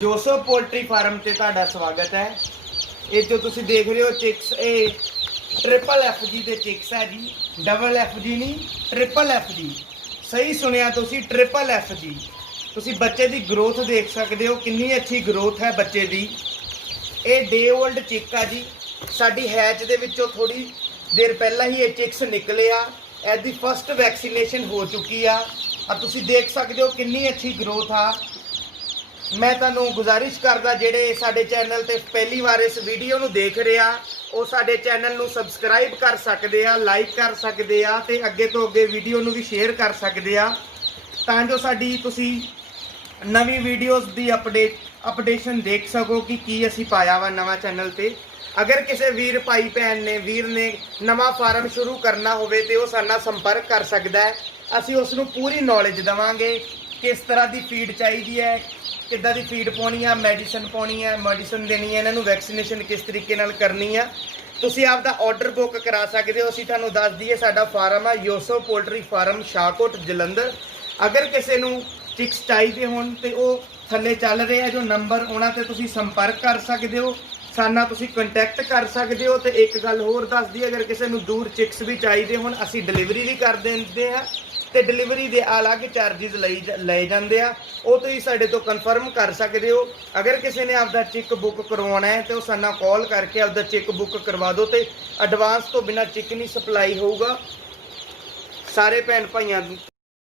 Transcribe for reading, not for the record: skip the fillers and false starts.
जोसो poultry farm से तुहाडा स्वागत है। ये जो तुसी देख रहे हो चिक्स, ये ट्रिपल एफ जी के चिक्स है जी। डबल एफ जी नहीं, ट्रिपल एफ जी। सही सुनिया तुसी, ट्रिपल एफ जी। तुसी बच्चे की ग्रोथ देख सकते हो, कितनी अच्छी ग्रोथ है बच्चे की। ये डे ओल्ड चिक है जी। साडी हैच दे विचों थोड़ी देर पहला ही ये चिक्स निकले आ। इसकी फस्ट वैक्सीनेशन हो चुकी आ। अब तुसी देख सकते हो कितनी अच्छी ग्रोथ आ। मैं तुहानू गुजारिश करदा जेड़े साडे चैनल ते पहली बार इस वीडियो नू देख रहे आ, वो साडे चैनल नू सबसक्राइब कर सकते आ, लाइक कर सकते आ ते अगे तो अगे वीडियो नू भी शेयर कर सकते आ, तां जो साडी तुसी नवी वीडियोज़ दी अपडेशन देख सको कि असी पाया वा नवा चैनल ते। अगर किसी वीर भाई भैन ने वीर ने नवा फार्म शुरू करना होवे ते वो साडे नाल संपर्क कर सकदा है। असी उसनू पूरी नॉलेज देवांगे, किस तरह की फीड चाहिए है, किद्दां दी फीड पाउणी है, मैडिसन देनी है, इन्हां नूं वैक्सीनेशन किस तरीके नाल करनी है। तुसीं आपदा ऑर्डर बुक करा सकते हो। असीं तुहानूं दस दईए साडा फार्म है योसो पोल्ट्री फार्म शाहकोट जलंधर। अगर किसी नूं चिक्स चाहिए होण ते वो थल्ले चल रहे हैं जो नंबर, उन्हां ते तुसीं संपर्क कर सकते हो, साडे नाल तुसीं कंटैक्ट कर सकते हो। तो एक गल होर दस दी, अगर किसी नूं दूर चिक्स भी चाहिए होण असीं डिलीवरी भी कर दिंदे आ ते डिलीवरी के अलग चार्जिज लए जाते हैं, वो तुसीं साडे तो कन्फर्म कर सकते हो। अगर किसी ने आपका चिक बुक करवाना है तो साडे नाल कॉल करके आपका चिक बुक करवा दो, तो एडवांस तो बिना चिक नहीं सप्लाई होगा। सारे भैन भाइयों